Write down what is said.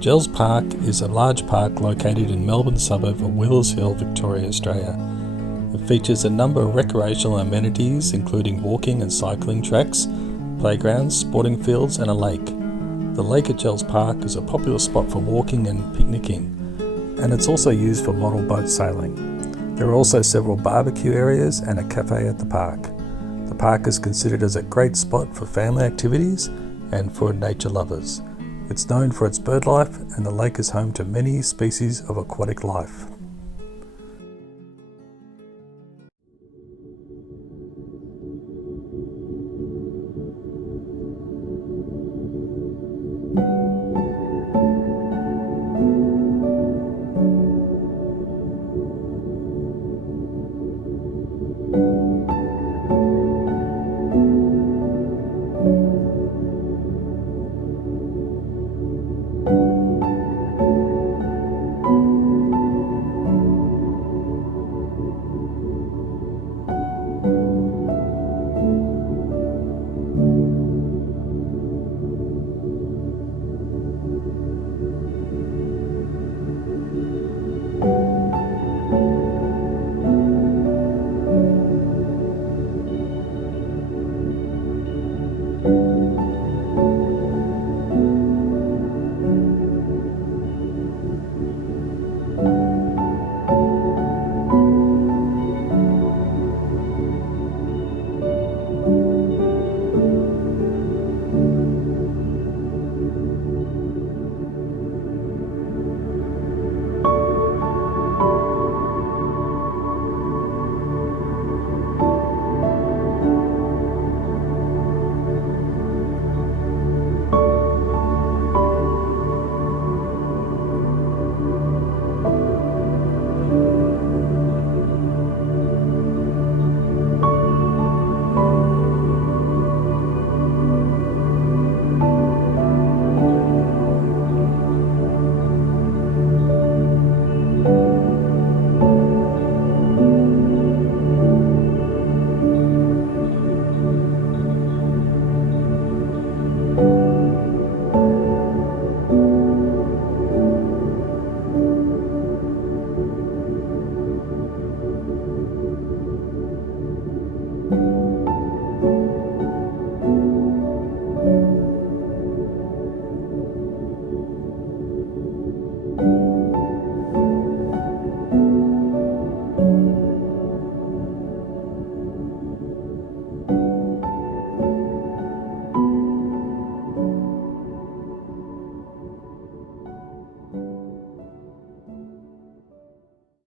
Jells Park is a large park located in Melbourne suburb of Wheelers Hill, Victoria, Australia. It features a number of recreational amenities including walking and cycling tracks, playgrounds, sporting fields and a lake. The lake at Jells Park is a popular spot for walking and picnicking, and it's also used for model boat sailing. There are also several barbecue areas and a cafe at the park. The park is considered as a great spot for family activities and for nature lovers. It's known for its bird life, and the lake is home to many species of aquatic life.